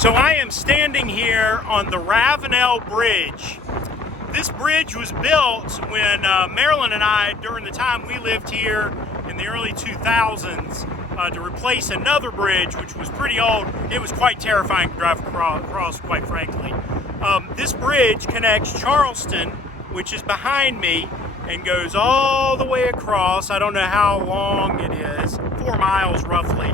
So I am standing here on the Ravenel Bridge. This bridge was built when Marilyn and I, during the time we lived here in the early 2000s, to replace another bridge which was pretty old. It was quite terrifying to drive across, quite frankly. This bridge connects Charleston, which is behind me, and goes all the way across. I don't know how long it is, 4 miles roughly,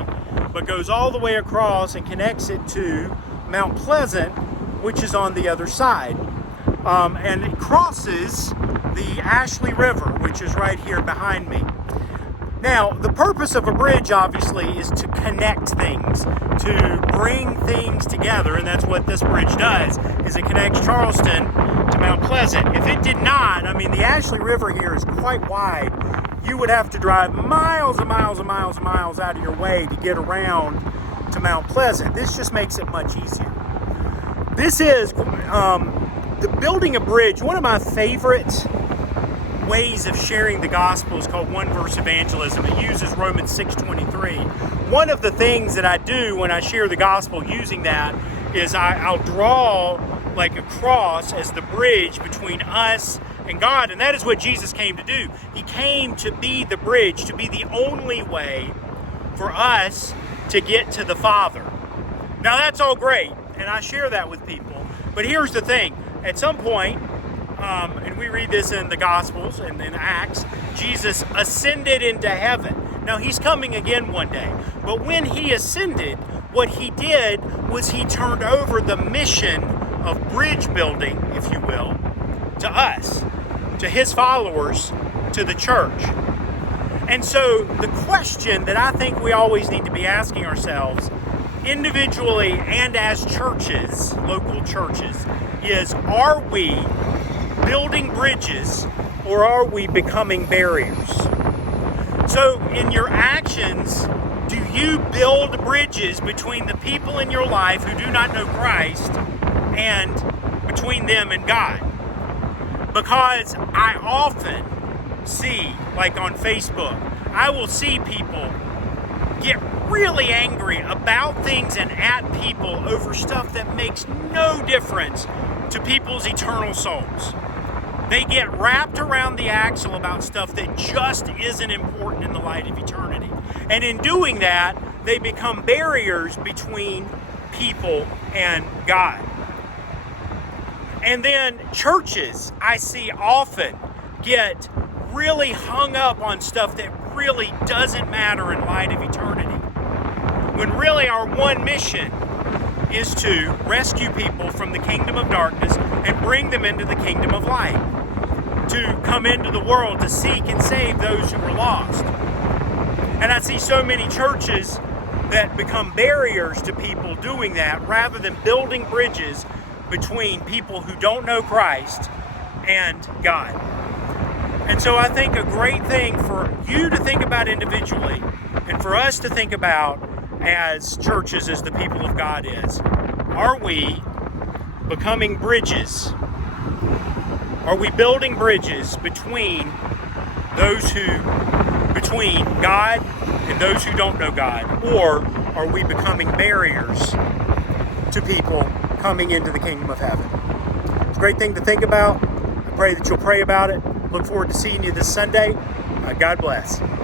but goes all the way across and connects it to Mount Pleasant, which is on the other side. And it crosses the Ashley River, which is right here behind me. Now, the purpose of a bridge, obviously, is to connect things, to bring things together, and that's what this bridge does, is it connects Charleston to Mount Pleasant. If it did not, I mean, the Ashley River here is quite wide. You would have to drive miles and miles and miles and miles out of your way to get around to Mount Pleasant. This just makes it much easier. This is, the building a bridge, one of my favorite ways of sharing the gospel is called one verse evangelism. It uses Romans 6:23. One of the things that I do when I share the gospel using that is I'll draw like a cross as the bridge between us and God, and that is what Jesus came to do. He came to be the bridge, to be the only way for us to get to the Father. Now that's all great, and I share that with people, but here's the thing. At some point, and we read this in the Gospels and in Acts, Jesus ascended into heaven. Now he's coming again one day, but when he ascended, what he did was he turned over the mission of bridge building, if you will, to us, to his followers, to the church. And so the question that I think we always need to be asking ourselves, individually and as churches, local churches, is, are we building bridges or are we becoming barriers? So in your actions, do you build bridges between the people in your life who do not know Christ and between them and God? Because I often see, like on Facebook, I will see people get really angry about things and at people over stuff that makes no difference to people's eternal souls. They get wrapped around the axle about stuff that just isn't important in the light of eternity. And in doing that, they become barriers between people and God. And then churches, I see often, get really hung up on stuff that really doesn't matter in light of eternity. When really our one mission is to rescue people from the kingdom of darkness and bring them into the kingdom of light, to come into the world to seek and save those who are lost. And I see so many churches that become barriers to people doing that rather than building bridges between people who don't know Christ and God. And so I think a great thing for you to think about individually and for us to think about as churches, as the people of God is, are we becoming bridges? Are we building bridges between between God and those who don't know God? Or are we becoming barriers to people coming into the kingdom of heaven? It's a great thing to think about. I pray that you'll pray about it. Look forward to seeing you this Sunday. God bless.